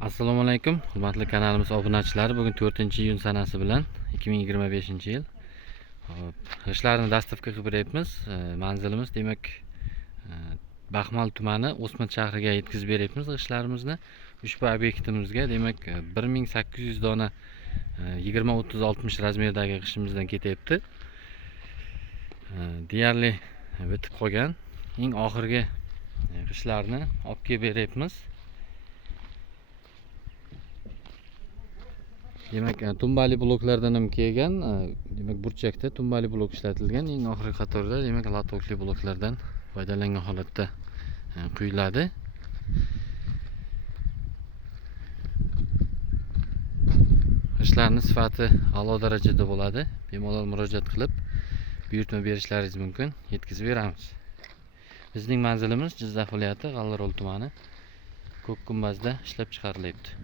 Assalomu alaykum, hurmatli kanalimiz obunachilari. Bugun 4-iyun sanasi bilan 2025-yil. Hop, g'ishtlarni dastavka qilib beryapmiz. Manzilimiz demak Baxmal tumani O'smit shahriga yetkazib beryapmiz g'ishtlarimizni. Ushbu obyektimizga demak 1800 dona 20-30-60 razmerdagi g'ishtimizdan ketyapti. Deyarli bitib qolgan. Eng oxirgi g'ishtlarni olib kelib beryapmiz. Demak, tumbali bloklardan ham kelgan, demak burchakda tumbali blok ishlatilgan. Eng oxirgi qatorda demak latokli bloklardan foydalangan holatda quyiladi. G'ishtlarning sifati a'lo darajada bo'ladi. Bemalol murojaat qilib buyurtma berishlaringiz mumkin, yetkazib beramiz. Bizning manzilimiz Jizzax viloyati G'allarol tumani Ko'k Gumbazda ishlab chiqarilyapti.